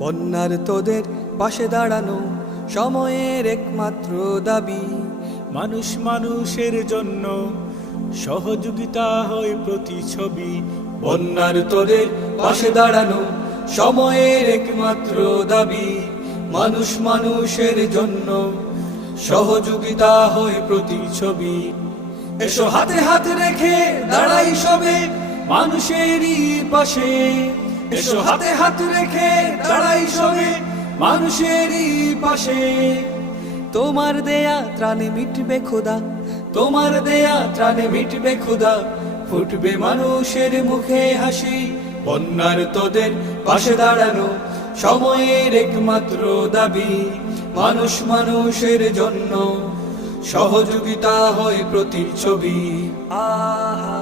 বন্যার তোদের পাশে দাঁড়ানো সময়ের একমাত্র দাবি। মানুষ মানুষের জন্য সহযোগিতা হয় প্রতিছবি। বন্যার তোদের পাশে দাঁড়ানো সময়ের একমাত্র দাবি। মানুষ মানুষের জন্য সহযোগিতা হয় প্রতিছবি। এসো হাতে হাত রেখে দাঁড়াই সবে মানুষেরই পাশে। এসো হাতে হাত রেখে দাঁড়াই সবে মানুষেরই পাশে। তোমার দেয়া ত্রাণে মিটবে খোদা, তোমার দেয়া ত্রাণে মিটবে খোদা, ফুটবে মানুষের মুখে হাসি। বন্যার তোদের পাশে দাঁড়ানো সময়ের একমাত্র দাবি। মানুষ মানুষের জন্য সহযোগিতা হয় প্রতিচ্ছবি। আহা